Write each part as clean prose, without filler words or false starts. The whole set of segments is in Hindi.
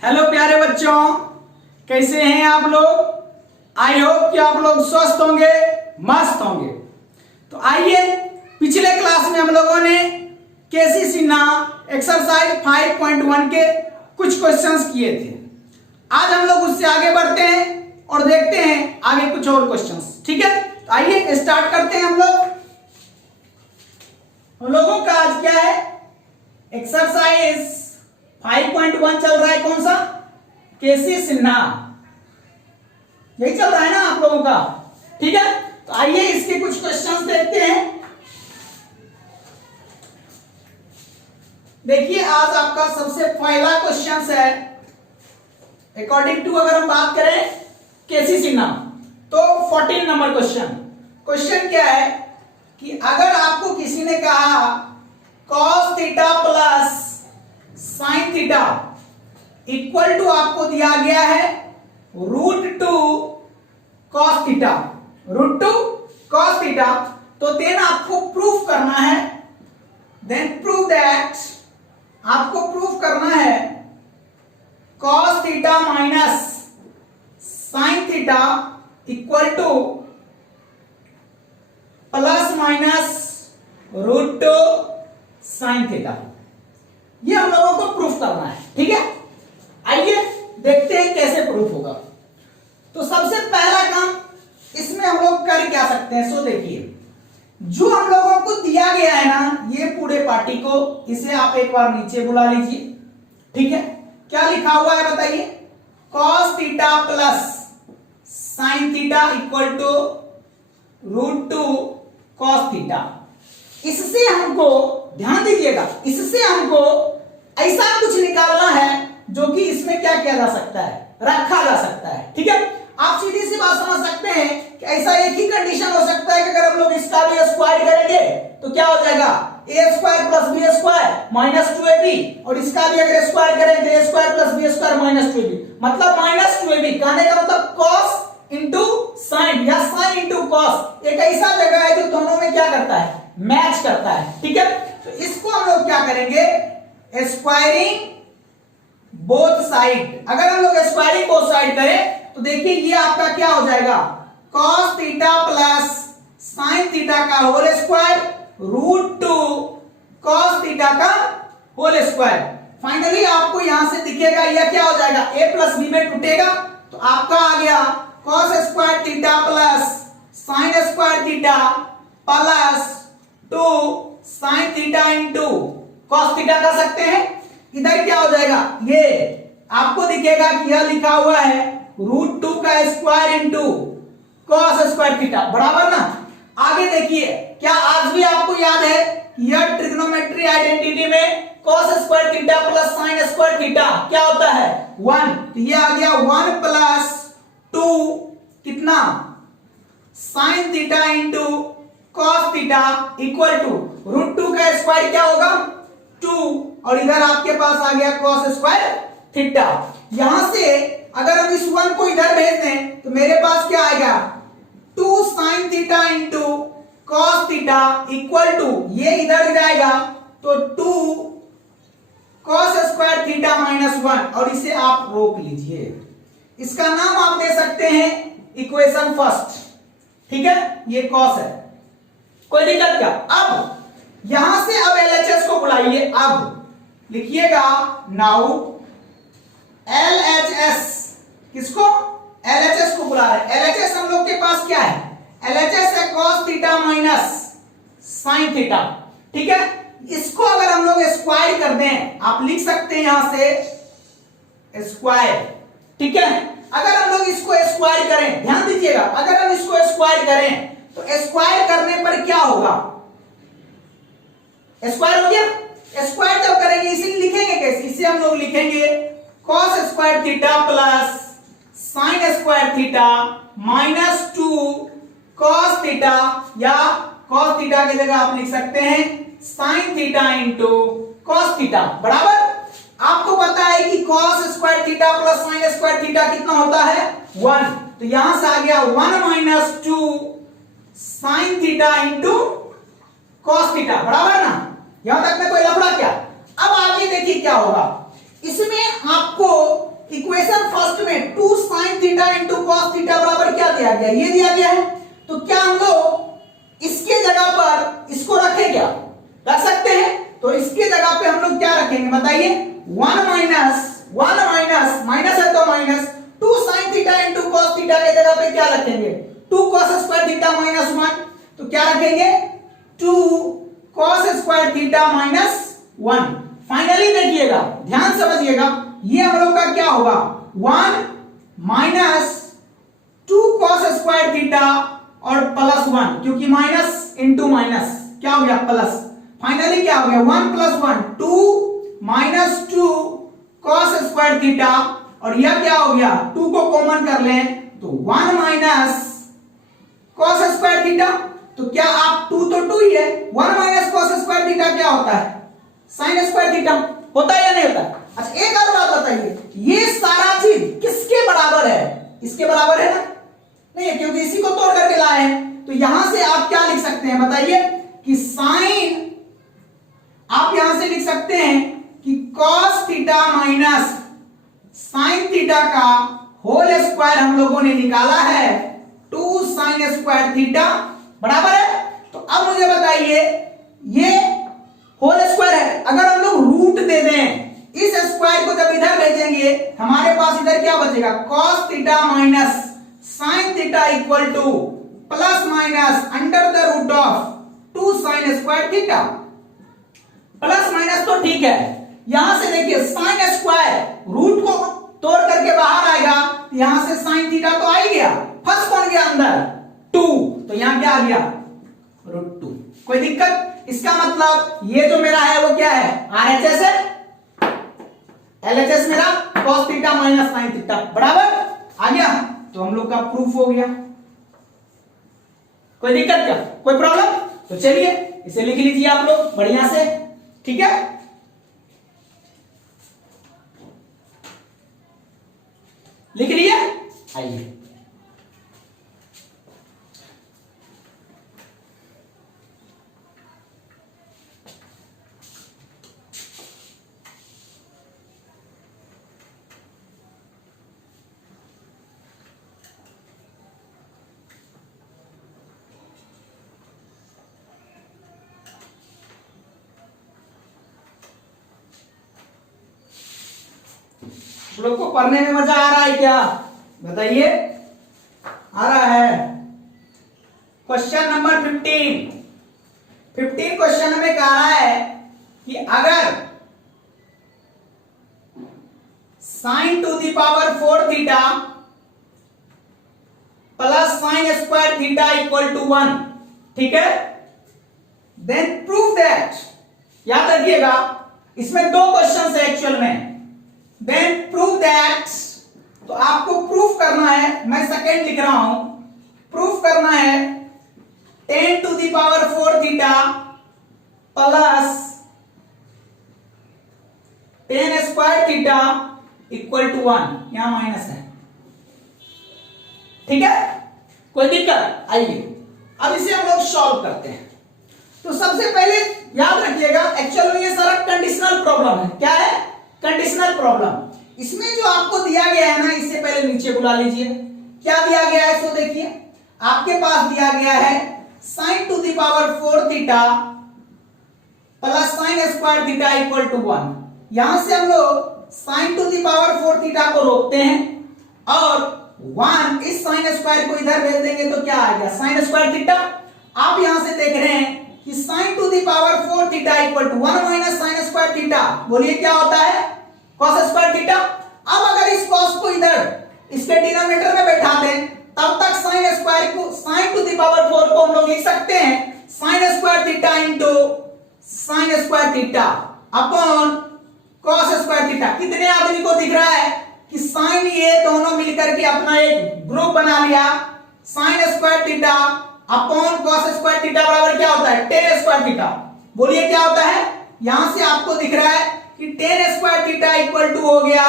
हेलो प्यारे बच्चों, कैसे हैं आप लोग। आई होप कि आप लोग स्वस्थ होंगे, मस्त होंगे। तो आइए, पिछले क्लास में हम लोगों ने केसी सिन्हा एक्सरसाइज 5.1 के कुछ क्वेश्चंस किए थे। आज हम लोग उससे आगे बढ़ते हैं और देखते हैं आगे कुछ और क्वेश्चंस। ठीक है, तो आइए स्टार्ट करते हैं। हम लोगों का आज क्या है, एक्सरसाइज 5.1 चल रहा है। कौन सा? केसी सिन्हा, यही चल रहा है ना आप लोगों का। ठीक है, तो आइए इसके कुछ क्वेश्चंस देखते हैं। देखिए, आज आपका सबसे पहला क्वेश्चन है, अकॉर्डिंग टू अगर हम बात करें केसी सिन्हा, तो 14 नंबर क्वेश्चन क्या है कि अगर आपको किसी ने कहा cos theta plus sine theta equal to आपको दिया गया है √2 cos थीटा, √2 cos थीटा, तो देन आपको प्रूफ करना है, आपको प्रूफ करना है cos theta minus sine theta equal to plus minus √2 sign theta. ये हम लोगों को प्रूफ करना है। ठीक है, आइए देखते हैं कैसे प्रूफ होगा। तो सबसे पहला काम इसमें हम लोग कर क्या सकते हैं। सो देखिए, जो हम लोगों को दिया गया है ना, ये पूरे पार्टी को, इसे आप एक बार नीचे बुला लीजिए। ठीक है, क्या लिखा हुआ है बताइए, cos theta plus sine theta equal to √2 cos theta. इससे हमको, ध्यान दीजिएगा, इससे हमको ऐसा कुछ निकालना है जो कि इसमें क्या किया जा सकता है, रखा जा सकता है। ठीक है, आप सीधी सी बात समझ सकते हैं कि ऐसा एक ही कंडीशन हो सकता है कि अगर हम लोग इसका भी स्क्वायर करेंगे तो क्या हो जाएगा, a square plus b square minus 2ab, और इसका भी अगर स्क्वायर करेंगे तो a square plus b square minus 2ab, मतलब माइनस 2ab। कहने का मतलब cos इंटू साइन या साइन इंटू कॉस एक ऐसा जगह है जो दोनों में क्या करता है, मैच करता है। ठीक है, तो इसको हम लोग क्या करेंगे, स्क्वायरिंग बोथ साइड। अगर हम लोग स्क्वायरिंग बोथ साइड करें तो देखिए ये आपका क्या हो जाएगा, cos theta plus sine theta का होल स्क्वायर √2 cos थीटा का होल स्क्वायर। फाइनली आपको यहां से दिखेगा यह क्या हो जाएगा, a प्लस b में टूटेगा, तो आपका आ गया cos square theta plus sign square theta plus 2 sign theta into cos theta कर सकते हैं। इधर क्या हो जाएगा, ये आपको दिखेगा कि यह लिखा हुआ है √2 का square into cos square theta, बराबर ना। आगे देखिए, क्या आज भी आपको याद है कि यह ट्रिग्नोमेट्री आइडेंटिटी में cos square theta plus sign square theta क्या होता है, 1। तो ये आ गया 1 प्लस 2 कितना, sine theta into cos theta equal to √2 का स्क्वायर क्या होगा, 2, और इधर आपके पास आ गया cos स्क्वायर थीटा। यहां से अगर हम इस 1 को इधर भेज दें तो मेरे पास क्या आएगा, 2 sign theta into cos theta equal to, ये इधर जाएगा तो 2 cos स्क्वायर थीटा माइनस 1, और इसे आप रोक लीजिए। इसका नाम आप दे सकते हैं इक्वेशन फर्स्ट। ठीक है, ये cos है, कोई दिक्कत क्या। अब यहां से अब LHS को बुलाइए। अब लिखिएगा नाउ LHS, किसको, LHS को बुला रहे। LHS हम लोग के पास क्या है, LHS है cos theta minus sine theta. ठीक है, इसको अगर हम लोग स्क्वायर कर दें, आप लिख सकते हैं यहां से स्क्वायर। ठीक है, अगर हम लोग इसको स्क्वायर करें, ध्यान दीजिएगा, अगर हम इसको स्क्वायर करें तो स्क्वायर करने पर क्या होगा, स्क्वायर हो गया। स्क्वायर जब करेंगे इसे लिखेंगे कैसे, इसे हम लोग लिखेंगे cos square theta plus sign square theta minus 2 cos theta, या cos थीटा की जगह आप लिख सकते हैं sine theta into cos theta, बराबर। आपको पता है कि cos square theta plus sign square theta कितना होता है, 1। तो यहां से आ गया 1 minus 2 sign theta into cos theta, बराबर ना। यहां तक में कोई लफड़ा क्या। अब आगे देखिए क्या होगा, इसमें आपको थीटा इंटू कॉस थीटा बराबर क्या दिया गया, ये दिया गया है। तो क्या हम लोग इसके जगह पर इसको रखें, क्या रख सकते हैं? तो इसके जगह पे हम लोग क्या रखेंगे बताइए, 1 माइनस माइनस है तो minus 2 sin theta into cos theta के जगह पे क्या रखेंगे, 2 cos स्क्वायर थीटा माइनस 1। तो क्या रखेंगे, 2 cos square theta minus 1। Finally देखिएगा, ध्यान समझिएगा, ये हम लोग का क्या होगा, 1 माइनस 2 cos स्क्वायर थीटा और प्लस 1, क्योंकि माइनस इंटू माइनस क्या हो गया प्लस। फाइनली क्या हो गया, 1 plus 1 2 minus 2 cos square theta, और यह क्या हो गया, 2 को कॉमन कर लें तो 1 माइनस cos स्क्वायर थीटा। तो क्या आप 2 तो 2 ही है, 1 माइनस cos स्क्वायर थीटा क्या होता है, sin स्क्वायर थीटा होता है या नहीं होता? अच्छा एक और बात बताइए, ये सारा चीज किसके बराबर है, इसके बराबर है ना, नहीं है, क्योंकि इसी को तोड़ करके लाए हैं। तो यहां से आप क्या लिख सकते हैं बताइए कि sin, आप यहां से लिख सकते हैं कि cos theta minus sin theta का होल स्क्वायर हम लोगों ने निकाला है 2 sin स्क्वायर थीटा बराबर है। तो अब मुझे बताइए, ये होल स्क्वायर है, अगर हम लोग रूट दे दें इस स्क्वायर को, जब इधर भेजेंगे हमारे पास इधर क्या बचेगा, cos theta minus sin theta equal to plus minus under the root of 2 sin square theta. Plus minus तो ठीक है, यहां से देखिए sin स्क्वायर रूट को तोड़ करके बाहर आएगा, यहां से sin थीटा तो आ ही गया, फर्स्ट कौन गया अंदर 2, तो यहां क्या आ गया रूट 2। कोई दिक्कत? इसका मतलब ये जो मेरा है वो क्या है, RHS है, LHS मेरा cos theta minus sin theta बराबर आ गया। तो हम लोग का प्रूफ हो गया। कोई दिक्कत क्या, कोई प्रॉब्लम? तो चलिए इसे लिख लीजिए आप लोग बढ़िया से, ठीक है। लिख लिए, आइए लोग को पढ़ने में मजा आ रहा है क्या, बताइए, आ रहा है? क्वेश्चन नंबर 15 क्वेश्चन में कह रहा है कि अगर sin to the power 4 theta plus sin square theta equal to 1, ठीक है, देन प्रूव दैट, याद रखिएगा इसमें 2 क्वेश्चन है एक्चुअल में, देन प्रूव दैट, तो आपको प्रूफ करना है, मैं सेकेंड लिख रहा हूं, प्रूफ करना है 10 to the power 4 theta plus 10 square theta equal to 1, यहां माइनस है, ठीक है, कोई दिक्कत? आइए अब इसे हम लोग सॉल्व करते हैं। तो सबसे पहले याद रखिएगा, एक्चुअल में ये सारा कंडीशनल प्रॉब्लम है। क्या है? Conditional problem. इसमें जो आपको दिया गया है ना, इससे पहले नीचे बुला लीजिए, क्या दिया गया है सो देखिए, आपके पास दिया गया है sin to the power 4 theta plus sin square theta equal to 1। यहां से हम लोग sin to the power 4 theta को रोकते हैं और 1 इस sin स्क्वायर को इधर भेज देंगे तो क्या आ गया sin स्क्वायर थीटा। आप यहां से देख रहे हैं कि sin to the power 4 theta equal to 1 minus sin square theta, बोलिए क्या होता है cos स्क्वायर थीटा। अब अगर इस cos को इधर इसके डिनोमिनेटर में बैठा दें तब तक sin स्क्वायर को sin टू दी पावर 4 को हम लोग लिख सकते हैं sin square theta into sin square theta upon cos square theta. कितने आदमी को दिख रहा है कि sin ये दोनों मिलकर के अपना एक ग्रुप बना लिया, sin square theta upon cos square theta बराबर क्या होता है tan स्क्वायर थीटा। बोलिए क्या होता है, यहां से आपको दिख रहा है कि tan square theta equal to हो गया,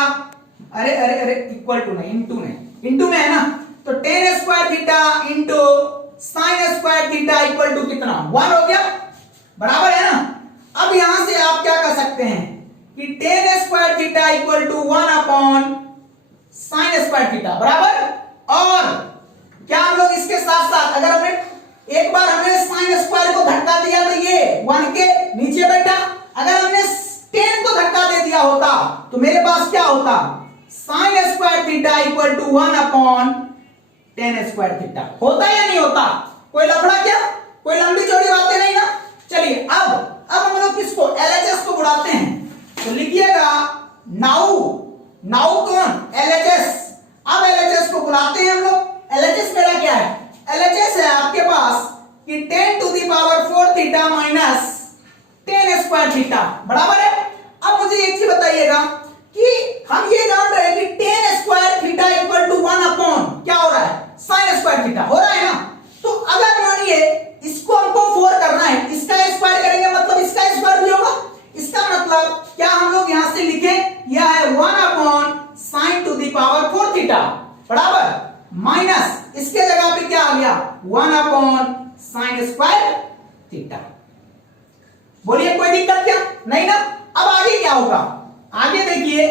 अरे अरे अरे इक्वल टू नहीं, इंटू में है ना, तो tan square theta into sin square theta equal to कितना 1 हो गया, बराबर है ना। अब यहां से आप क्या कर सकते हैं कि tan square theta equal to 1 upon sin square theta बराबर अगर हमने एक बार हमने साइन स्क्वायर को धक्का दिया तो ये 1 के नीचे बैठा। अगर हमने 10 को धक्का दे दिया होता तो मेरे पास क्या होता, sine square theta equal to 1 upon tan square theta. होता या नहीं होता? कोई लफड़ा क्या? कोई लंबी चौड़ी बातें नहीं ना। चलिए अब हम लोग किसको, एलएचएस को बुलाते हैं। तो लिखिएगा नाउ, नाउ कौन, एलएचएस। अब एलएचएस को बुलाते हैं हम लोग। एलएचएस मेरा क्या है, एलएचएस है आपके पास कि 10 to the power 4 theta minus 10 square theta बराबर है। अब मुझे एक चीज बताइएगा कि हम ये जान रहे हैं कि 10 square theta equal to 1 upon क्या हो रहा है, साइन स्क्वायर थीटा हो रहा है ना। तो अगर मानिए इसको हमको 4 करना है, इसका स्क्वायर करेंगे मतलब इसका स्क्वायर भी होगा। इसका मतलब क्या हम लोग यहां से लिखें, यह है 1 upon sine to the power 4 theta बराबर माइनस इसके जगह पे क्या आ गया 1 अपॉन साइन स्क्वायर थीटा। बोलिए कोई दिक्कत क्या? नहीं ना। अब आगे क्या होगा, आगे देखिए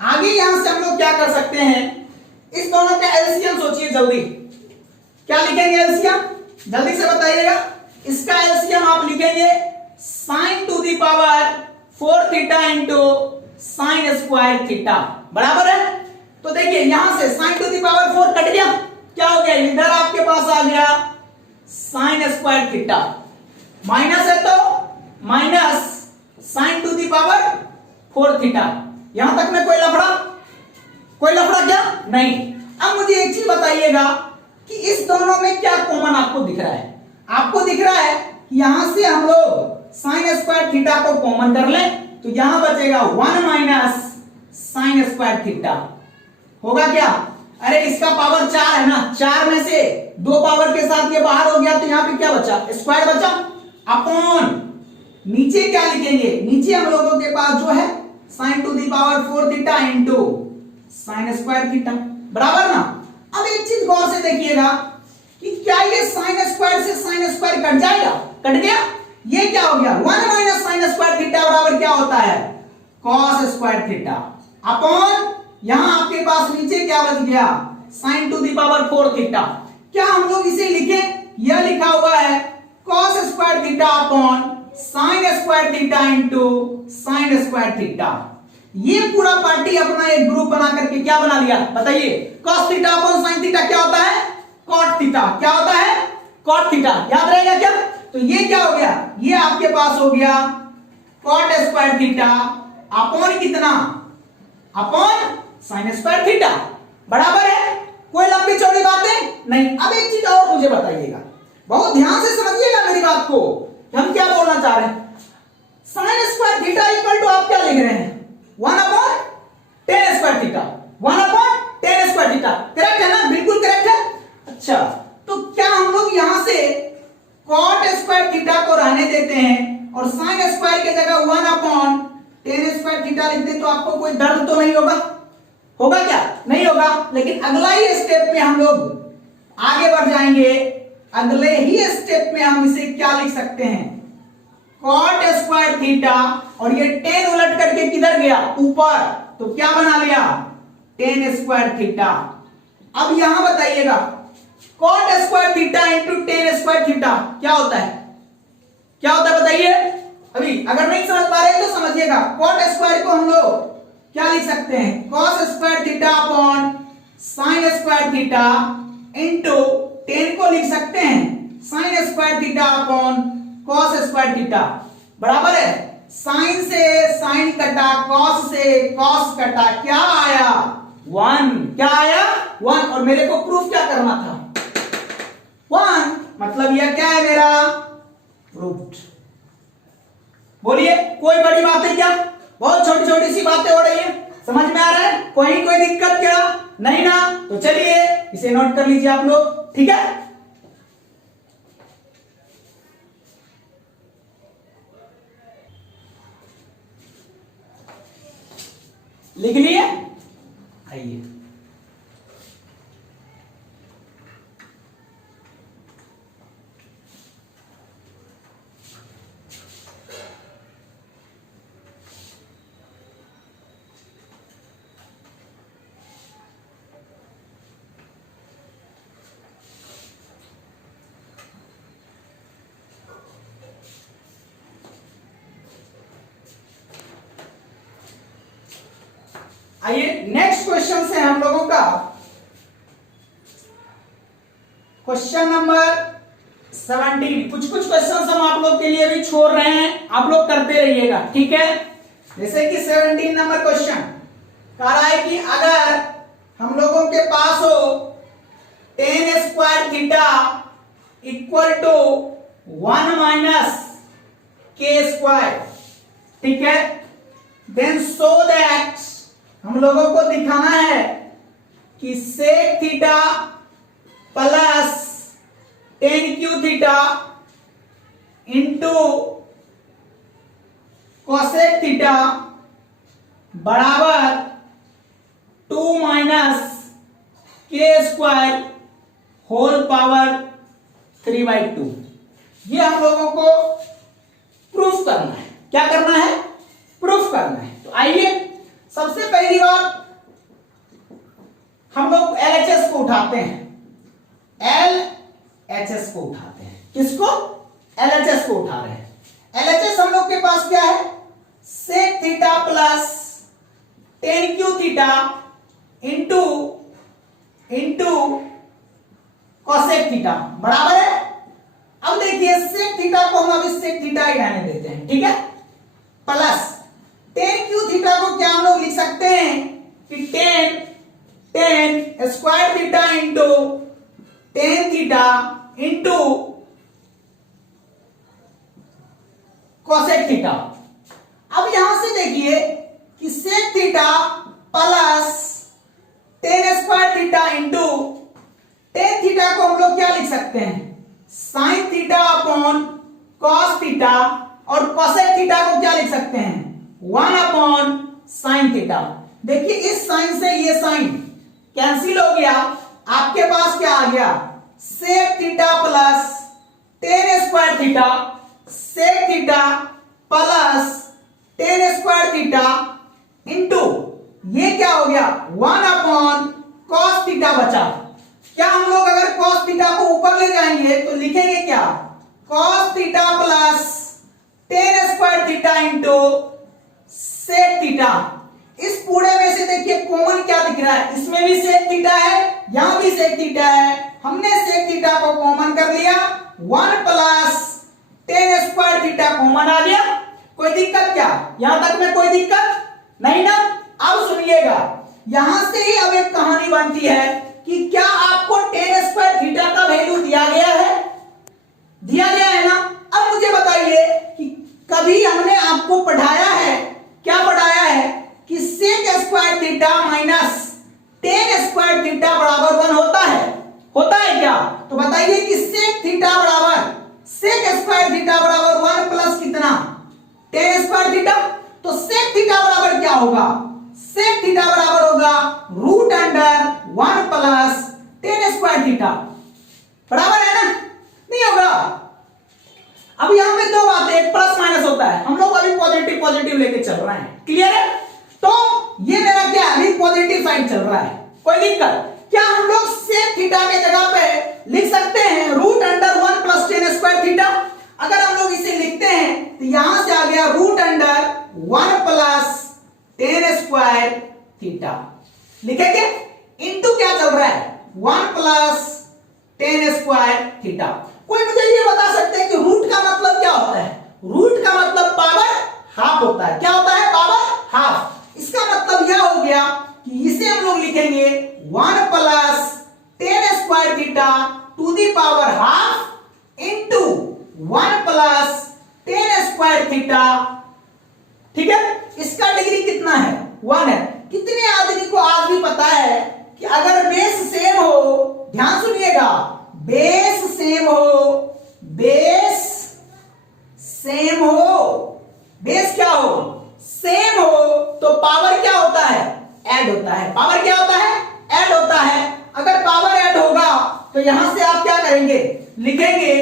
आगे यहां से हम लोग क्या कर सकते हैं, इस दोनों का एलसीएम सोचिए जल्दी। क्या लिखेंगे एलसीएम, जल्दी से बताइएगा। इसका एलसीएम आप लिखेंगे sine to the power 4 theta into sine square theta बराबर है। तो देखिए यहां से sine to the power 4 cut गया, क्या हो गया, इधर आपके पास आ गया साइन स्क्वायर थीटा, माइनस है तो minus sine to the power 4 theta. यहां तक में कोई लफड़ा, कोई लफड़ा क्या नहीं। अब मुझे एक चीज बताइएगा कि इस दोनों में क्या कॉमन आपको दिख रहा है। आपको दिख रहा है कि यहां से हम लोग साइन स्क्वायर थीटा को कॉमन कर लें तो यहां बचेगा 1 माइनस साइन स्क्वायर थीटा। होगा क्या, अरे इसका पावर 4 है ना, 4 में से 2 पावर के साथ ये बाहर हो गया तो यहां पे क्या बचा, स्क्वायर बचा अपॉन नीचे क्या लिखेंगे, नीचे हम लोगों के पास जो है sine to the power 4 theta into sine square theta बराबर ना। अब एक चीज गौर से देखिएगा कि क्या ये साइन स्क्वायर से साइन स्क्वायर कट जाएगा, कट गया। ये क्या हो गया 1 माइनस साइन स्क्वायर थीटा बराबर क्या होता है कॉस स्क्वायर थीटा अपॉन यहां आपके पास नीचे क्या बच गया sine to the power 4 theta. क्या हम लोग इसे लिखें, यह लिखा हुआ है cos square theta upon sine square theta into sine square theta. ये पूरा पार्टी अपना एक ग्रुप बना करके क्या बना लिया बताइए, cos theta upon sine theta क्या होता है कॉट थीटा, क्या होता है कॉट थीटा, याद रहेगा क्या। तो ये क्या हो गया, ये आपके पास हो गया कॉट स्क्वायर थीटा अपॉन कितना, अपॉन साइन स्क्वायर थीटा बराबर है। कोई लंबी चौड़ी बातें नहीं। अब एक चीज और मुझे बताइएगा, बहुत ध्यान से समझिएगा मेरी बात को, हम क्या बोलना चाह रहे हैं। Sine square theta equal to आप क्या लिख रहे हैं 1 upon tan square theta, 1 upon tan square theta, correct है ना, बिल्कुल करेक्ट है। अच्छा तो क्या हम लोग यहां से कॉट स्क्वायर थीटा को रहने देते हैं और साइन स्क्वायर की जगह 1 अपॉन टेन स्क्वायर थीटा लिख दे तो आपको कोई दर्द तो नहीं होगा, होगा क्या, नहीं होगा। लेकिन अगला ही स्टेप में हम लोग आगे बढ़ जाएंगे, अगले ही स्टेप में हम इसे क्या लिख सकते हैं कॉट स्क्वायर थीटा, और ये 10 उलट करके किधर गया ऊपर, तो क्या बना लिया टेन स्क्वायर थीटा। अब यहां बताइएगा cot square theta into tan square theta क्या होता है, क्या होता है बताइए। अभी अगर नहीं समझ पा रहे तो समझिएगा, कॉट स्क्वायर को हम लोग क्या लिख सकते हैं cos square theta upon sine square theta into 10 को लिख सकते हैं sine square theta upon cos square theta बराबर है। साइन से साइन कटा, कॉस से कॉस कटा, क्या आया 1, क्या आया 1, और मेरे को प्रूफ क्या करना था 1, मतलब यह क्या है मेरा प्रूफ्ड। बोलिए कोई बड़ी बात है क्या, बहुत छोटी छोटी सी बातें हो रही है, समझ में आ रहा है, कोई दिक्कत क्या नहीं ना। तो चलिए इसे नोट कर लीजिए आप लोग, ठीक है। लिख लिए, आइए आइए नेक्स्ट क्वेश्चन से हम लोगों का क्वेश्चन नंबर 17। कुछ कुछ क्वेश्चन हम आप लोग के लिए भी छोड़ रहे हैं, आप लोग करते रहिएगा, ठीक है। जैसे कि 17 नंबर क्वेश्चन कह रहा है कि अगर हम लोगों के पास हो tan square theta equal to 1 minus के स्क्वायर, ठीक है, देन सो दैट हम लोगों को दिखाना है कि सेक थीटा प्लस टेन क्यू थीटा इंटू कोसेक थीटा बराबर 2 माइनस के स्क्वायर होल पावर 3/2। ये हम लोगों को प्रूफ करना है। क्या करना है? प्रूफ करना है। तो आइए सबसे पहली बात हम लोग LHS को उठाते हैं। LHS को उठाते हैं। किसको? LHS को उठा रहे हैं। LHS हम लोग के पास क्या है? सेक थीटा प्लस टेन क्यू थीटा इंटू कोसेक थीटा बराबर है। अब देखिए सेक थीटा को हम अभी सेक थीटा ही रहने देते हैं, ठीक है, प्लस टेन क्यू थीटा को क्या हम लोग लिख सकते हैं कि tan square theta into tan theta into cosec theta. अब यहां से देखिए कि sec theta plus ten square theta into tan theta को हम लोग क्या लिख सकते हैं? Sine theta upon cos theta, और कोसेक थीटा को क्या लिख सकते हैं? 1 अपॉन साइन थीटा। देखिए इस साइन से ये साइन कैंसिल हो गया, आपके पास क्या आ गया? Sec theta plus ten square theta, sec theta plus ten square theta into ये क्या हो गया? 1 अपॉन कॉस थीटा बचा। क्या हम लोग अगर कॉस थीटा को ऊपर ले जाएंगे तो लिखेंगे क्या? Cos theta plus ten square theta into sec theta. इस पूरे में से देखिए कॉमन क्या दिख रहा है? इसमें भी सेक थीटा है, यहां भी सेक थीटा है। हमने सेक थीटा को कॉमन कर लिया, 1 plus ten square theta common आ गया। कोई दिक्कत क्या? यहां तक में कोई दिक्कत नहीं ना? अब सुनिएगा, यहां से ही अब एक कहानी बनती है कि क्या आपको टेन स्क्वायर थीटा का वैल्यू दिया गया है? दिया गया है ना? अब मुझे बताइए कि कभी हमने आपको पढ़ाया है, क्या पढ़ाया है कि sec square theta minus tan square theta बराबर 1 होता है? होता है क्या? तो बताइए कि सेक थीटा बराबर सेक स्क्वायर थीटा बराबर 1 प्लस कितना? Ten square theta. तो सेक थीटा बराबर क्या होगा? सेक थीटा बराबर होगा root under 1 plus ten square theta. बराबर है ना? नहीं होगा? अब यहां पे दो बातें, एक प्लस माइनस होता है, हम लोग अभी पॉजिटिव पॉजिटिव लेके चल रहे हैं, क्लियर है? तो ये मेरा क्या है? अभी पॉजिटिव साइड चल रहा है, कोई दिक्कत? क्या हम लोग सेक थीटा के जगह पे लिख सकते हैं root under 1 plus ten square theta? अगर हम लोग इसे लिखते हैं तो यहां से आ गया root under 1 plus ten square theta. लिखेंगे इंटू क्या चल रहा है? 1 प्लस टेन स्क्वायर थीटा। कोई मुझे ये बता सकते हैं कि रूट का मतलब क्या होता है? रूट का मतलब पावर हाफ होता है। क्या होता है? Power half. इसका मतलब यह हो गया कि इसे हम लोग लिखेंगे 1 plus ten square theta to the power half into 1 plus ten square theta, ठीक है? इसका डिग्री कितना है? 1 है। कितने आदमी को आज भी पता है कि अगर बेस सेम हो, ध्यान सुनिएगा, बेस सेम हो, बेस सेम हो, बेस क्या हो? सेम हो, तो पावर क्या होता है? ऐड होता है। पावर क्या होता है? ऐड होता है। अगर पावर ऐड होगा तो यहां से आप क्या करेंगे? लिखेंगे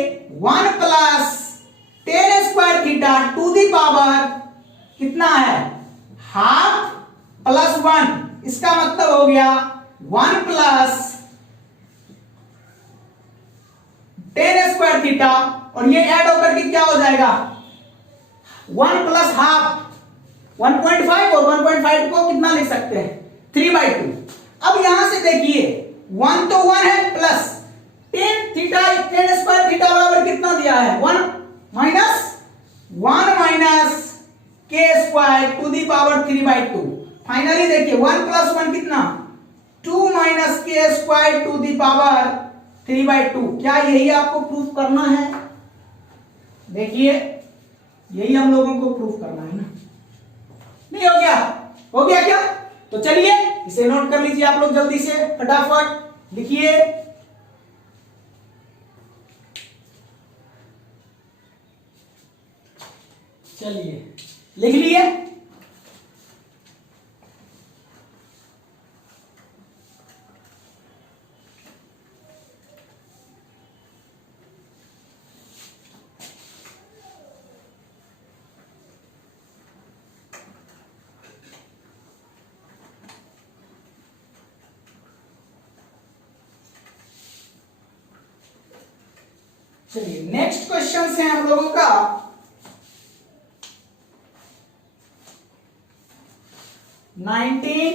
1 plus ten square theta to the power कितना है? Half plus 1। इसका मतलब हो गया 1 प्लस टेन स्क्वायर थीटा, और ये ऐड होकर के क्या हो जाएगा? 1 प्लस हाफ 1.5, और 1.5 को कितना लिख सकते हैं? 3/2। अब यहां से देखिए 1 तो 1 है plus tan theta, tan square theta बराबर कितना दिया है 1 माइनस के square to the power 3/2। Finally देखिए 1 प्लस 1 कितना 2 माइनस के स्क्वायर टू दी पावर 3/2। क्या यही आपको प्रूफ करना है? देखिए यही हम लोगों को प्रूफ करना है ना, नहीं हो गया? हो गया क्या? तो चलिए इसे नोट कर लीजिए आप लोग जल्दी से, फटाफट लिखिए। चलिए लिख लिए। चलिए नेक्स्ट क्वेश्चन है हम लोगों का 19।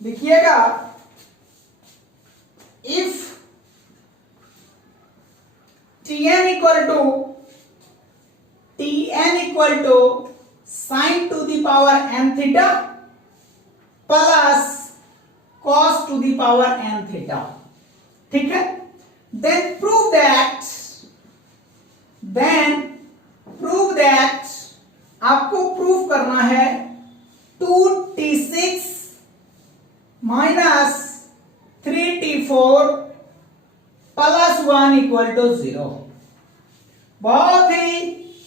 लिखिएगा, if tn equal to sine to the power n theta plus cos to the power n theta, ठीक है? then prove that आपको प्रूफ करना है 2t6 minus 3t4 plus 1 equal to 0। बहुत ही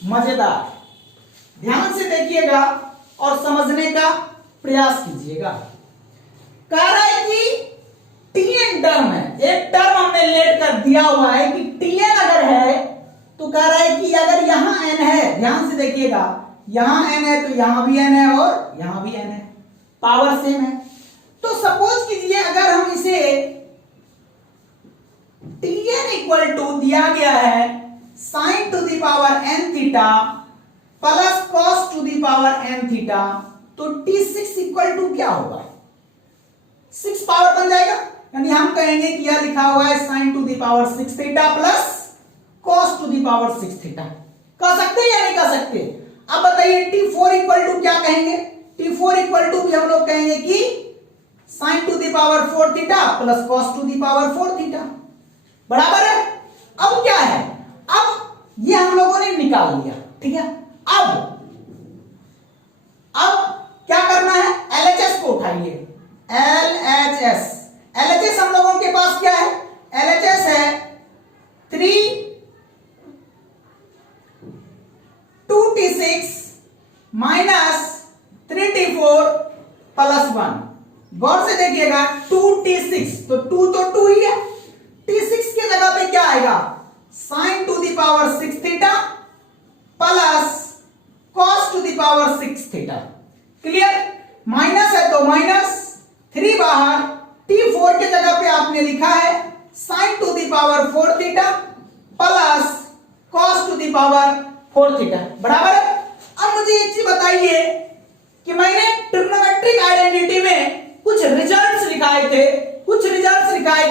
मजेदार, ध्यान से देखिएगा और समझने का प्रयास कीजिएगा। कह रहा है कि tn टर्म है, एक टर्म हमने लेट कर दिया हुआ है कि tn अगर है तो कह रहा है कि अगर यहां n है, ध्यान से देखिएगा, यहां n है तो यहां भी n है और यहां भी n है, पावर सेम है। तो सपोज कीजिए अगर हम इसे tn इक्वल टू दिया गया है sine to the power n theta plus cos to the power n theta, तो t6 इक्वल टू क्या होगा? 6 पावर बन जाएगा, यानी हम कहेंगे कि यह लिखा हुआ है sine to the power 6 theta plus cos to the power 6 theta. कह सकते हैं या नहीं कह सकते? अब बताइए t4 इक्वल टू क्या कहेंगे? t4 इक्वल टू भी हम लोग कहेंगे कि sign to the power 4 theta plus cos to the power 4 theta, बराबर है। अब क्या है? अब ये हम लोगों ने निकाल लिया, ठीक है? अब क्या करना है? LHS को उठाइए, LHS हम लोगों के पास क्या है? LHS है 2t6 माइनस 3t4 प्लस 1। गौर से देखिएगा 2t6 तो 2 तो 2 ही है, t6 के जगह पे क्या आएगा? Sign to the power 6 theta plus cos to the power 6 theta. Clear? Minus है तो माइनस, 3 बाहर, t4 के जगह पे आपने लिखा है sine to the power 4 theta plus cos to the power 4 theta, बराबर है। अब मुझे एक चीज बताइए कि मैंने ट्रिग्नोमेट्रिक आइडेंटिटी में कुछ रिजल्ट्स लिखाए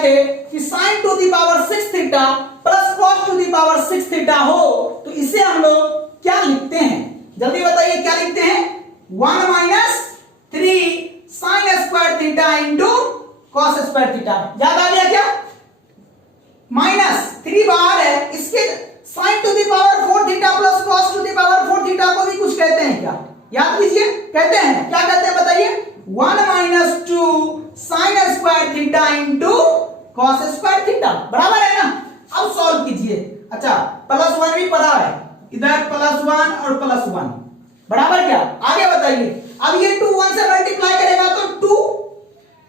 थे कि sign to the power 6 theta plus cos to the power 6 theta हो, तो इसे हम लोग क्या लिखते हैं? जल्दी बताइए क्या लिखते हैं? 1 minus 3 sign square theta into cos square theta. याद आ गया क्या? माइनस 3 बाहर है, इसके sign to the power 4 theta plus cos to the power 4 theta को भी कुछ कहते हैं क्या? याद कीजिए, कहते हैं, क्या कहते हैं बताइए? 1 minus 2 sign square theta into cos square theta, बराबर है ना? अब सॉल्व कीजिए। अच्छा, प्लस 1 भी पड़ा है इधर, प्लस 1 और प्लस 1, बराबर क्या? आगे बताइए। अब ये 2 1 से मल्टीप्लाई करेगा तो 2,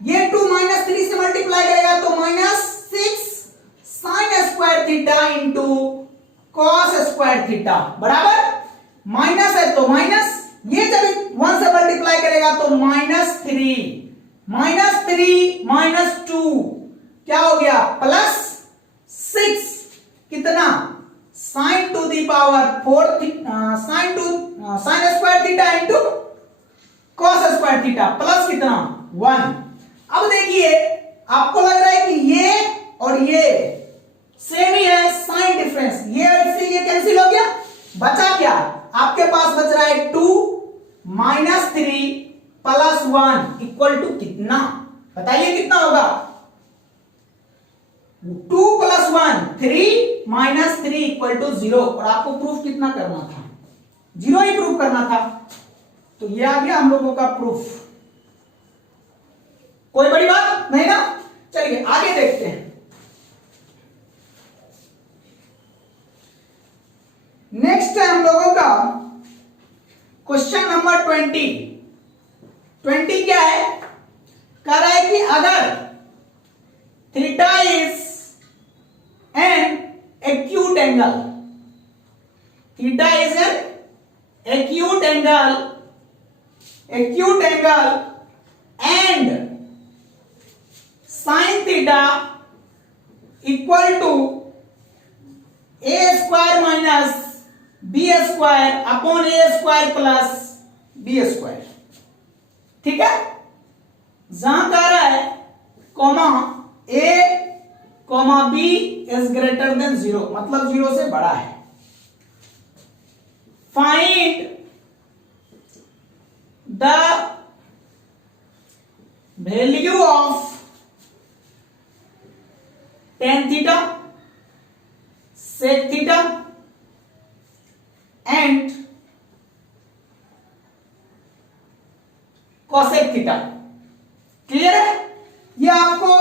ये 2 माइनस 3 से मल्टीप्लाई करेगा तो minus 6 sign square theta into cos square theta, बराबर। माइनस है तो माइनस, ये जब 1 से मल्टीप्लाई करेगा तो माइनस 3 माइनस 2 क्या हो गया? प्लस 6, कितना? Sign to the power 4 sign square theta into cos square theta plus कितना 1। अब देखिए आपको लग रहा है कि ये और ये सेम ही है, साइन डिफरेंस, ये इससे ये कैंसिल हो गया, बचा क्या आपके पास बच रहा है 2 - 3 + 1 इक्वल टू कितना, बताइए कितना होगा। 2 + 1 3 - 3 इक्वल टू 0। और आपको प्रूफ कितना करना था, 0 ही प्रूफ करना था। तो ये आ गया हम लोगों का प्रूफ, कोई बड़ी बात नहीं ना। चलिए आगे देखते हैं। नेक्स्ट है हम लोगों का क्वेश्चन नंबर 20 क्या है, कह रहा है कि अगर theta is an acute angle, theta is an acute angle and sine theta equal to a square minus B square upon A square plus B square. ठीक है, जहां कह रहा है comma a comma b is greater than 0, मतलब 0 से बड़ा है। Find the value of tan theta, sec theta and cosec theta. Clear है, ये आपको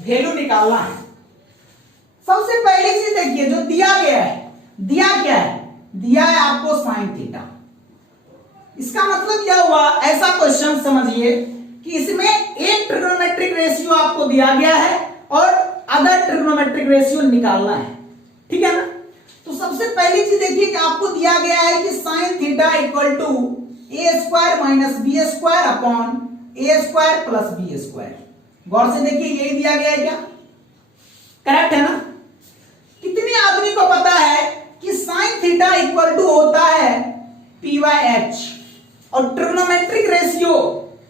वैल्यू निकालना है। सबसे पहली चीज देखिए जो दिया गया है, दिया क्या है, दिया है आपको sin थीटा। इसका मतलब क्या हुआ, ऐसा क्वेश्चन समझिए कि इसमें एक ट्रिग्नोमेट्रिक रेशियो आपको दिया गया है और अदर ट्रिग्नोमेट्रिक रेशियो निकालना है। ठीक है ना, तो सबसे पहली चीज देखिए कि आपको दिया गया है कि sin theta equal to a square minus B square upon A square plus B square. गौर से देखिए यही दिया गया है, क्या करेक्ट है ना। कितने आदमी को पता है कि sin थीटा इक्वल टू होता है p/h, और ट्रिग्नोमेट्रिक रेशियो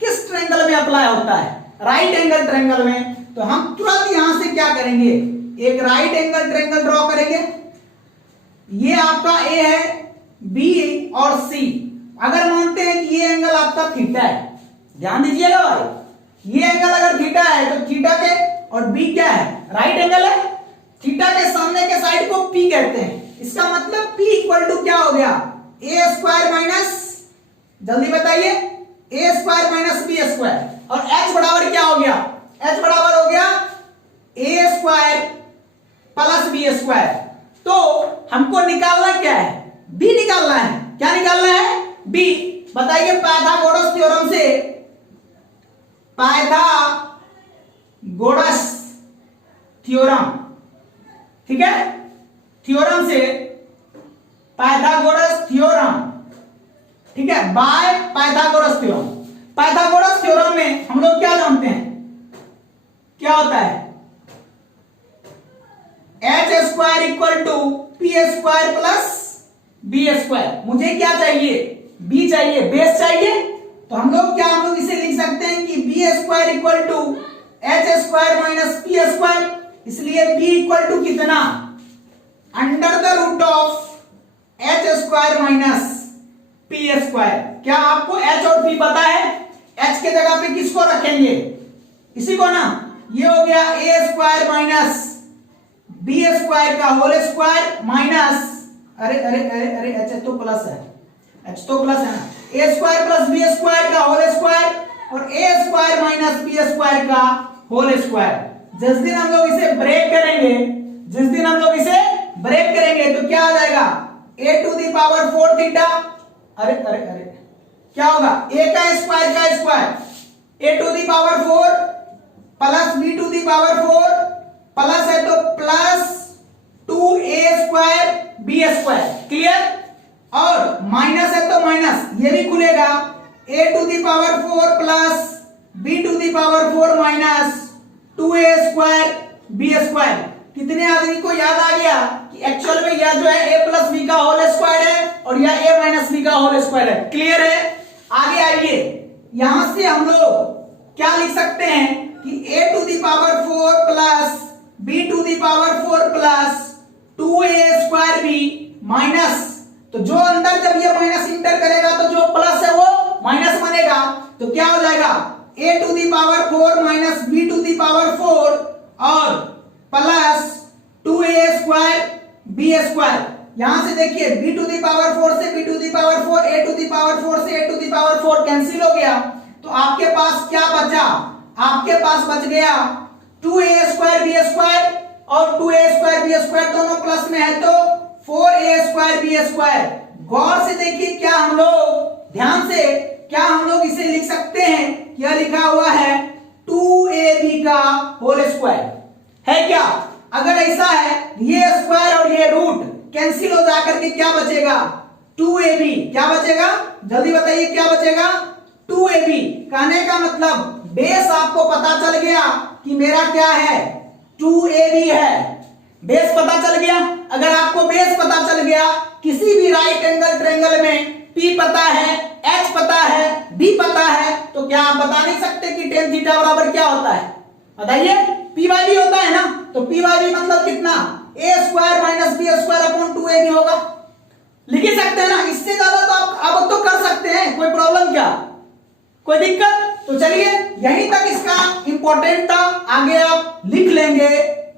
किस ट्रायंगल में अप्लाई होता है, राइट एंगल ट्रायंगल में। तो हम तुरंत यहां से क्या करेंगे, एक राइट एंगल ट्रायंगल ड्रॉ करेंगे। ये आपका ए है, बी और सी। अगर मानते हैं कि ये एंगल आपका थीटा है, ध्यान दीजिएगा भाई, ये एंगल अगर थीटा है तो थीटा के और बी क्या है, राइट एंगल है। थीटा के सामने के साइड को पी कहते हैं, इसका मतलब पी इक्वल टू क्या हो गया, ए स्क्वायर माइनस, जल्दी बताइए, ए स्क्वायर माइनस बी स्क्वायर। और एच बराबर क्या हो गया, एच बराबर हो गया ए स्क्वायर प्लस बी स्क्वायर। तो हमको निकालना क्या है, बी निकालना है। क्या निकालना है, बी। बताइए पाइथागोरस थ्योरम से, पाइथागोरस थ्योरम, ठीक है, थ्योरम से, पाइथागोरस थ्योरम, ठीक है, by Pythagoras theorem. Pythagoras theorem में हम लोग क्या जानते हैं, क्या होता है, H square equal to P square plus B square. मुझे क्या चाहिए, बी चाहिए, बेस चाहिए। तो हम लोग इसे लिख सकते हैं कि B square equal to H square minus P square. इसलिए बी इक्वल टू कितना, under the root of H square minus P square. क्या आपको एच और पी पता है, एच के जगह पे किसको रखेंगे, इसी को ना। ये हो गया ए स्क्वायर माइनस बी स्क्वायर का होल स्क्वायर माइनस, अरे अरे अरे अरे एच तो प्लस है, एच तो प्लस है ना, ए स्क्वायर प्लस बी स्क्वायर का होल स्क्वायर और ए स्क्वायर माइनस बी स्क्वायर का होल स्क्वायर। जिस दिन हम लोग इसे ब्रेक करेंगे, जिस दिन हम लोग इसे ब्रेक करेंगे तो क्या आ जाएगा, A to the power 4 theta, अरे अरे अरे क्या होगा, ए का square A to the power 4 plus B to the power 4, plus है तो plus 2a square B square. Clear, और माइनस है तो माइनस, ये भी खुलेगा, a to the power 4 plus b to the power 4 minus 2a square B square. कितने आदमी को याद आ गया कि एक्चुअल में यह जो है a प्लस बी का होल स्क्वायर है और यह a माइनस बी का होल स्क्वायर है। क्लियर है, आगे आइए, यहां से हम लोग क्या लिख सकते हैं कि a to the power 4 plus b to the power 4 plus 2a² b minus, तो जो अंदर जब ये माइनस इंटर करेगा तो जो प्लस है वो माइनस बनेगा, तो क्या हो जाएगा a to the power 4 minus b to the power 4 और प्लस 2a² b²। यहां से देखिए b टू द पावर 4 से b to the power 4, a to the power 4 से a to the power 4 cancel हो गया, तो आपके पास क्या बचा, आपके पास बच गया 2a² b² और 2a² b² दोनों प्लस में है तो 4a² b²। गौर से देखिए क्या हम लोग, ध्यान से, क्या हम लोग इसे लिख सकते हैं, क्या लिखा हुआ है 2ab का होल स्क्वायर है क्या। अगर ऐसा है ये स्क्वायर और ये रूट कैंसिल हो जाकर के क्या बचेगा 2ab, क्या बचेगा जल्दी बताइए क्या बचेगा 2ab। कहने का मतलब बेस आपको पता चल गया कि मेरा क्या है 2ab है, बेस पता चल गया। अगर आपको बेस पता चल गया, किसी भी राइट एंगल ट्रायंगल में P पता है, H पता है, B पता है, तो क्या आप बता नहीं सकते कि tan थीटा बराबर क्या होता है, बताइए P/B होता है ना, तो P/B मतलब कितना a² minus b² upon 2ab होगा, लिख ही सकते हैं ना, इससे ज्यादा तो आप अब तो कर सकते हैं, कोई प्रॉब्लम क्या, कोई दिक्कत। तो चलिए यहीं तक इसका इंपॉर्टेंट था, आगे आप लिख लेंगे,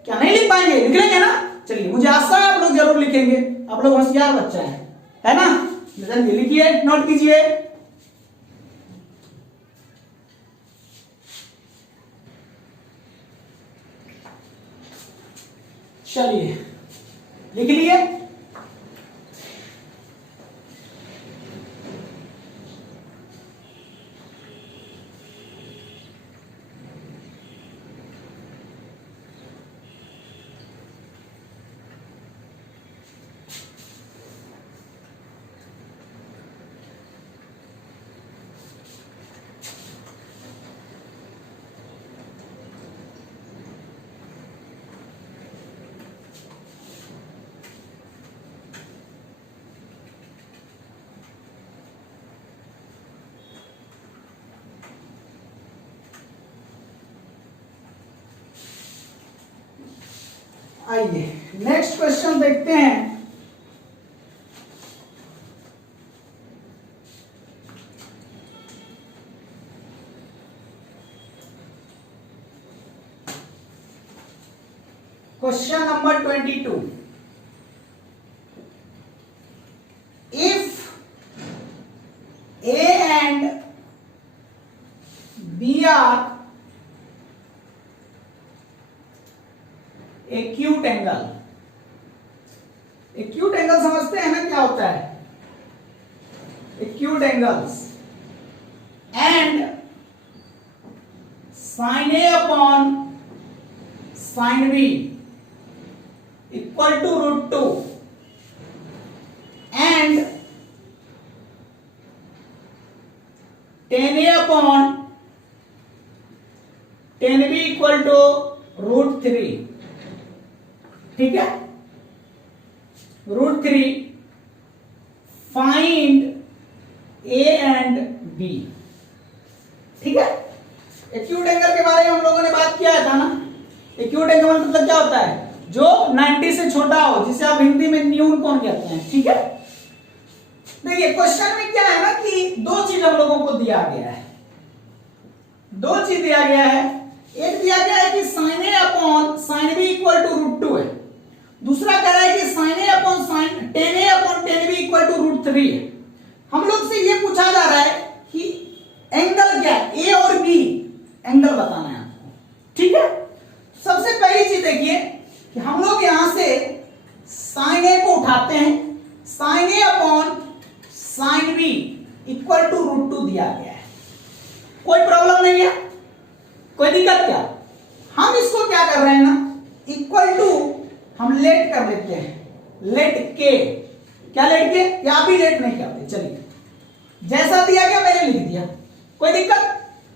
क्या नहीं लिख पाएंगे, लिख लेंगे ना। चलिए मुझे आशा है आप लोग जरूर लिखेंगे, आप लोग होशियार बच्चा है ना। जल्दी लिखिए, नोट कीजिए। चलिए लिख लिए। आइए नेक्स्ट क्वेश्चन देखते हैं। Question number 22, if A and B are acute angle, acute angle समझते हैं ना क्या होता है, acute angles, and sin A upon sin B equal to √2 and tan A upon tan B equal to √3, ठीक है, √3 फाइंड A एंड B, ठीक है। एक्यूट एंगल के बारे में हम लोगों ने बात किया था ना, एक्यूट एंगल मतलब क्या होता है जो 90 से छोटा हो, जिसे आप हिंदी में न्यून कोण कहते हैं, ठीक है। देखिए क्वेश्चन में क्या है ना कि दो चीज हम लोगों को दिया गया है, दो चीज दिया गया है, एक दिया गया है कि sin A upon sin B equal to √2 है, दूसरा कह रहा है कि sin A upon tan A upon tan B equal to √3 है। हम लोग से ये पूछा जा रहा है कि एंगल क्या है, A और B एंगल बताना है आपको, ठीक है। सबसे पहली चीज देखिए कि हम लोग यहां से sin A को उठाते हैं, sin A upon sin B equal to √2 दिया गया है, कोई प्रॉब्लम नहीं है, कोई दिक्कत क्या। हम इसको क्या कर रहे हैं ना, इक्वल टू हम लेट कर लेते हैं, लेट के, क्या लेट के, या भी लेट नहीं करते, चलिए जैसा दिया गया मैंने लिख दिया, कोई दिक्कत।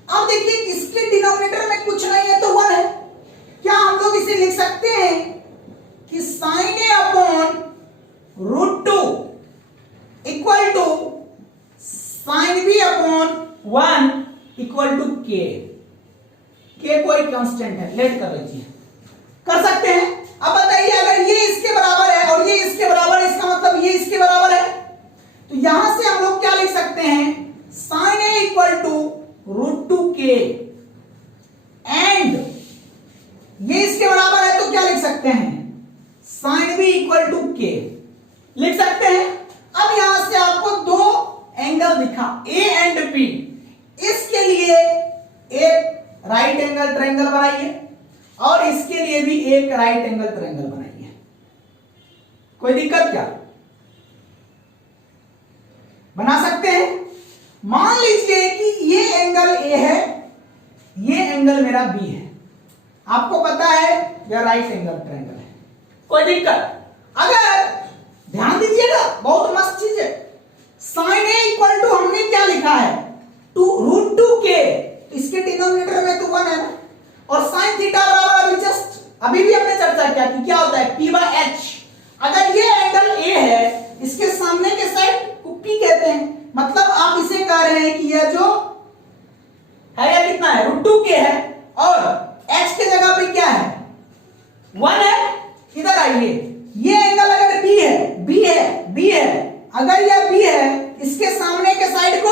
अब देखिए इसके डिनोमिनेटर में कुछ नहीं है तो 1 है, क्या हम लोग इसे लिख सकते हैं कि sin A upon √2 equal to sin B upon 1 equal to k कोई कांस्टेंट है, लेट कर लीजिए, कर सकते हैं। अब बताइए अगर ये इसके बराबर है और ये इसके बराबर है, इसका मतलब ये इसके बराबर है, तो यहां से हम लोग क्या लिख सकते हैं, sine A equal to √2k, and ये इसके बराबर है तो क्या लिख सकते हैं, साइन बी इक्वल टू के लिख सकते हैं। अब यहां से आपको दो एंगल दिखा, ए एंड बी, इसके लिए एक राइट एंगल ट्रायंगल बनाइए और इसके लिए भी एक राइट एंगल ट्रायंगल बनाइए। कोई दिक्कत क्या, बना सकते हैं। मान लीजिए कि ये एंगल ए है, ये एंगल मेरा बी है, आपको पता है यह राइट एंगल ट्रायंगल है, कोई दिक्कत। अगर ध्यान दीजिएगा, बहुत मस्त चीज है, साइन ए इक्वल टू हमने क्या लिखा है, √2k, इसके डिनोमिनेटर में तो 1 है ना, और साइन थीटा बराबर अभी जस्ट अभी भी हमने चर्चा किया कि क्या होता है p/h। अगर ये एंगल a है, इसके सामने के साइड को p कहते हैं, मतलब आप इसे कह रहे हैं कि यह जो है यह कितना है, √2k है, और h के जगह पे क्या है, 1 है। इधर आइए, ये एंगल अगर b है, अगर यह b है, इसके सामने के साइड को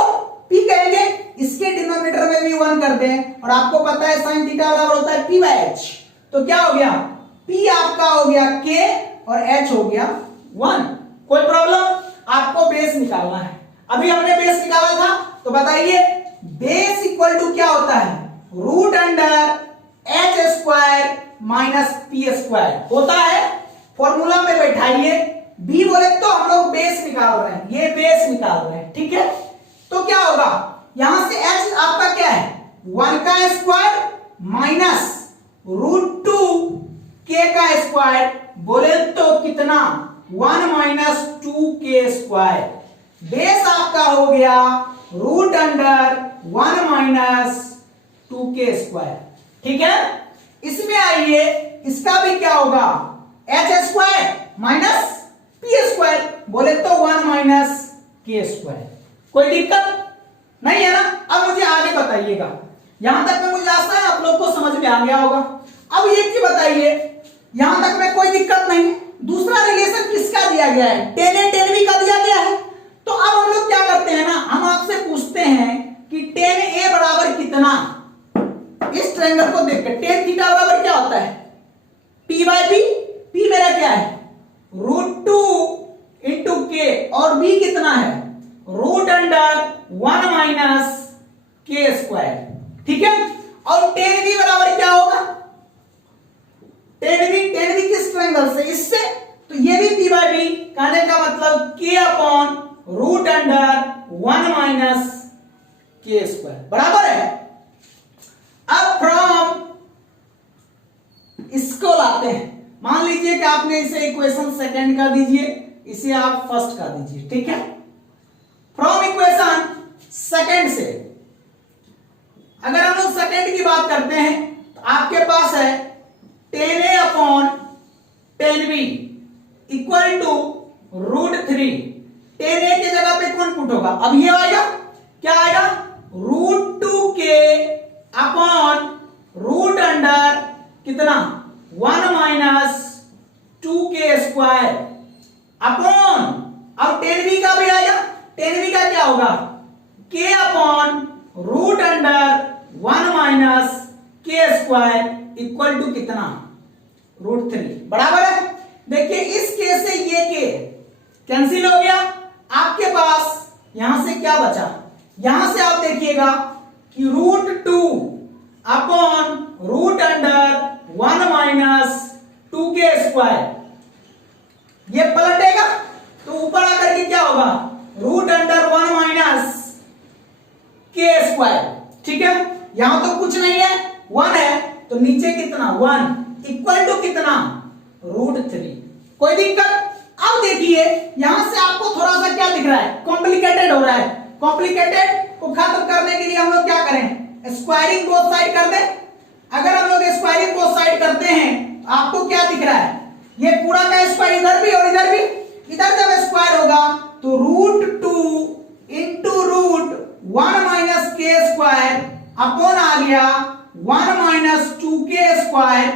p कहेंगे, इसके डिनोमिनेटर में भी 1 कर दें, और आपको पता है sin थीटा बराबर होता है p/h, तो क्या हो गया, p आपका हो गया k और h हो गया 1। कोई प्रॉब्लम, आपको बेस निकालना है, अभी हमने बेस निकाला था, तो बताइए बेस इक्वल टू क्या होता है, √h² माइनस p² होता है। फॉर्मूला में बैठाइए, b बोले तो हम लोग बेस निकाल रहे हैं, ये बेस निकाल रहे हैं, ठीक है। तो क्या होगा, यहां से h आपका क्या है, 1 का स्क्वायर माइनस √2k² बोले तो कितना, 1 माइनस 2k²। बेस आपका हो गया √1 माइनस 2k², ठीक है। इसमें आइए, इसका भी क्या होगा, h² माइनस p² बोले तो 1 माइनस k²। कोई दिक्कत नहीं है ना। अब मुझे आगे बताइएगा, यहां तक में मुझे आशा है आप लोग को समझ में आ गया होगा। अब ये चीज बताइए, यहां तक में कोई दिक्कत नहीं। दूसरा रिलेशन किसका दिया गया है, tan A tan B का दिया गया है। तो अब हम लोग क्या करते हैं ना, हम आपसे पूछते हैं कि tan A बराबर कितना, इस ट्रायंगल को देखकर tan थीटा बराबर क्या होता है, p/b, p मेरा क्या है, √2 इंटू k, और b कितना है, √1 माइनस k², ठीक है। और tan b बराबर क्या होगा, tan b किस ट्रायंगल से, इससे, तो ये भी p/b, कहने का मतलब k/√1 माइनस k² बराबर है। अब फ्रॉम इसको लाते हैं, मान लीजिए कि आपने इसे इक्वेशन सेकंड कर दीजिए, इसे आप फर्स्ट कर दीजिए, ठीक है। फ्रॉम इक्वेशन सेकंड से अगर हम लोग सेकंड की बात करते हैं, तो आपके पास है tan A tan B equal to √3। tan A की जगह पे कौन पुट होगा, अब ये आएगा, क्या आएगा, √2k कितना, 1 माइनस 2k² अपॉन, अब tan B का भी आएगा, tan B का क्या होगा, k/√1 minus k² equal to कितना, √3 बराबर है। देखिए इस के से ये के कैंसिल हो गया, आपके पास यहां से क्या बचा, यहां से आप देखिएगा कि √2 अपॉन √1 माइनस 2k², ये पलटेगा तो ऊपर आकर के क्या होगा, √1 माइनस k², ठीक है। यहां तो कुछ नहीं है, 1 है, तो नीचे कितना, 1 इक्वल टू कितना, √3। कोई दिक्कत। अब देखिए यहां से आपको थोड़ा सा क्या दिख रहा है, कॉम्प्लिकेटेड हो रहा है। कॉम्प्लिकेटेड को खत्म करने के लिए हम लोग क्या करें, स्क्वायरिंग बोथ साइड कर दें। अगर हम लोग स्क्वायरिंग बोथ साइड करते हैं तो आपको क्या दिख रहा है, ये पूरा का स्क्वायर इधर भी और इधर भी, इधर जब स्क्वायर होगा तो √2 इंटू √1 माइनस k² अपॉन आ गया 1 माइनस 2k²,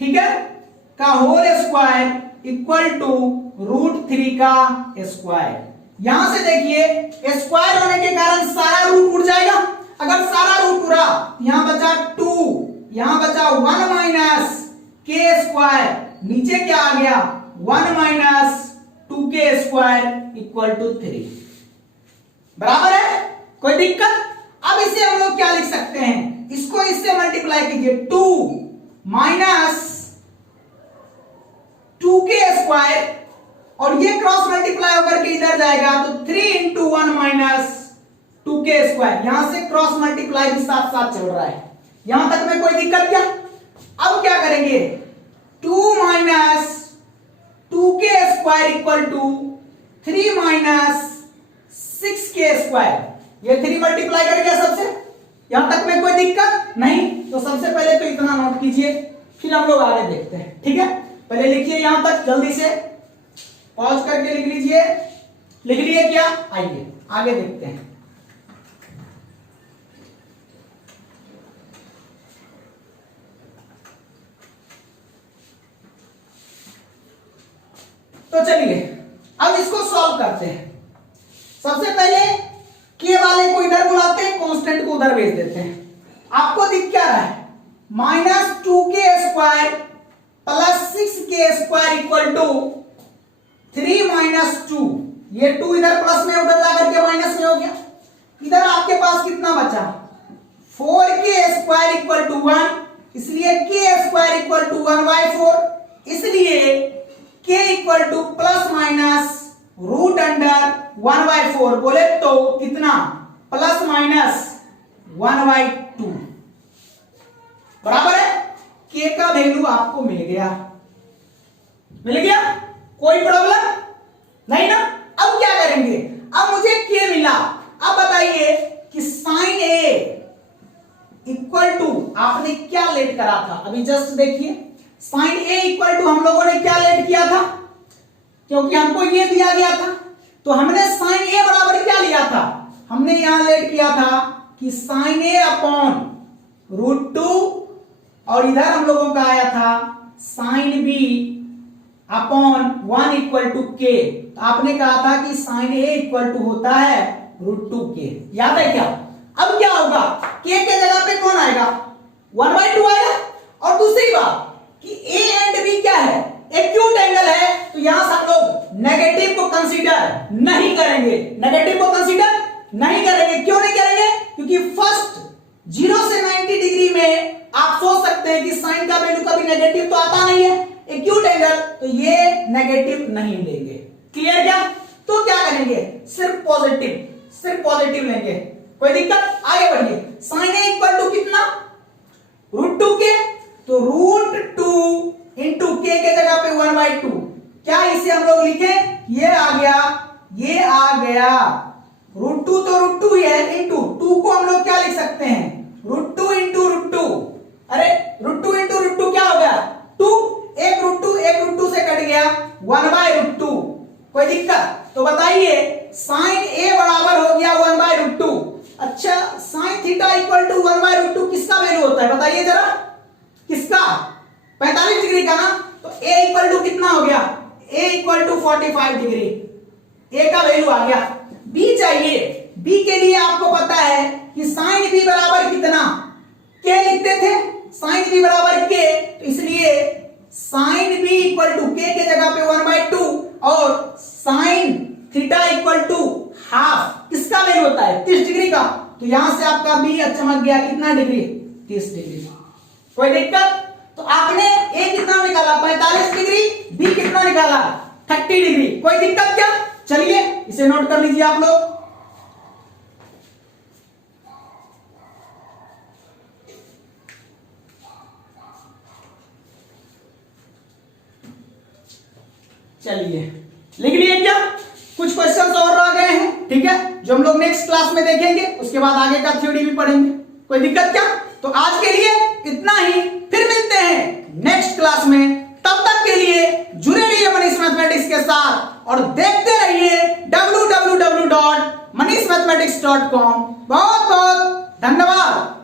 ठीक है, का होल स्क्वायर इक्वल टू √3 का स्क्वायर। यहां से देखिए स्क्वायर होने के कारण सारा रूट उड़ जाएगा। अगर सारा रूट उड़ा, यहां बचा 2, यहां बचा 1 माइनस k², नीचे क्या आ गया 1 माइनस 2k² इक्वल टू 3, बराबर है, कोई दिक्कत? अब इसे हम लोग क्या लिख सकते हैं, इसको इससे मल्टीप्लाई कीजिए, 2 माइनस 2k² और ये क्रॉस मल्टीप्लाई होकर के इधर जाएगा तो 3 इंटू 1 माइनस 2k²। यहां से क्रॉस मल्टीप्लाई भी साथ साथ चल रहा है, यहां तक में कोई दिक्कत क्या? अब क्या करेंगे, 2 minus 2k² equal to 3 minus 6k²। ये 3 मल्टीप्लाई कर गया सबसे, यहां तक में कोई दिक्कत नहीं। तो सबसे पहले तो इतना नोट कीजिए, फिर हम लोग आगे देखते हैं, ठीक है। पहले लिखिए यहां तक, जल्दी से पॉज करके लिख लीजिए। लिख लिए क्या? आइए आगे देखते हैं। तो चलिए अब इसको सॉल्व करते हैं। सबसे पहले के वाले को इधर बुलाते हैं, कांस्टेंट को उधर भेज देते हैं। आपको दिख क्या रहा है, minus 2k² plus 6k² equal to 3 minus 2। ये 2 इधर प्लस में, उधर जाकर के माइनस में हो गया। इधर आपके पास कितना बचा, 4k² इक्वल टू 1, इसलिए k² इक्वल टू 1/4, इसलिए k equal to plus minus root under 1/4 बोले तो कितना, प्लस माइनस 1/2, बराबर है। k का वैल्यू आपको मिल गया, मिल गया, कोई प्रॉब्लम नहीं ना। अब क्या करेंगे, अब मुझे k मिला, अब बताइए कि साइन a इक्वल टू, आपने क्या लेट करा था, अभी जस्ट देखिए, साइन a इक्वल टू हम लोगों ने क्या लेट किया था, क्योंकि हमको ये दिया गया था, तो हमने साइन a बराबर क्या लिया था, हमने यहां लेट किया था कि साइन a अपॉन √2, और इधर हम लोगों का आया था sine b upon 1 equal to k। तो आपने कहा था कि साइन a इक्वल टू होता है √2k, याद है क्या? अब क्या होगा, k के जगह पे कौन आएगा, 1/2 आएगा। और दूसरी बात कि a एंड b क्या है, एक्यूट एंगल है, तो यहां से हम लोग नेगेटिव को कंसीडर नहीं करेंगे, नेगेटिव को कंसीडर नहीं करेंगे। क्यों नहीं करेंगे, क्योंकि फर्स्ट 0 से 90 डिग्री में आप सोच सकते हैं कि साइन का वैल्यू कभी नेगेटिव तो आता नहीं है, एक्यूट एंगल, तो ये नेगेटिव नहीं लेंगे, क्लियर क्या? तो क्या करेंगे, सिर्फ पॉजिटिव लेंगे, कोई दिक्कत? आगे बढ़िए, साइन a इक्वल टू कितना, √2k, तो √2 इंटू k के जगह पे 1/2, क्या इसे हम लोग लिखे, ये आ गया √2, तो √2 ही है, इंटू 2 को हम लोग क्या लिख सकते हैं, √2 इंटू √2, अरे √2 इंटू √2 क्या हो गया, 2, एक √2 से कट गया, 1/√2, कोई दिक्कत? तो बताइए साइन a बराबर हो गया 1/√2। अच्छा, साइन थीटा इक्वल टू 1/√2 किसका वैल्यू होता है बताइए जरा, किसका, 45 डिग्री का ना। तो a इक्वल टू कितना हो गया, a equal to 45 degree, a का वैल्यू आ गया। b चाहिए, b के लिए आपको पता है कि साइन b बराबर कितना, k लिखते थे, साइन b बराबर k, तो इसलिए sine b equal to k के जगह पे 1/2 और sine theta equal to half, किसका वैल्यू होता है 30 डिग्री का, तो यहां से आपका b चमक गया कितना डिग्री, 30 डिग्री, कोई दिक्कत? तो आपने a कितना निकाला 45 डिग्री, b कितना निकाला 30 डिग्री, कोई दिक्कत क्या? चलिए इसे नोट कर लीजिए आप लोग। चलिए लिख लिए क्या, कुछ क्वेश्चंस और आ गए हैं, ठीक है, जो हम लोग नेक्स्ट क्लास में देखेंगे, उसके बाद आगे का थ्योरी भी पढ़ेंगे, कोई दिक्कत क्या? तो आज के लिए इतना ही, फिर मिलते हैं नेक्स्ट क्लास में, तब तक के लिए जुड़े रहिए मनीष मैथमेटिक्स के साथ और देखते रहिए www.manishmathematics.com। बहुत बहुत धन्यवाद।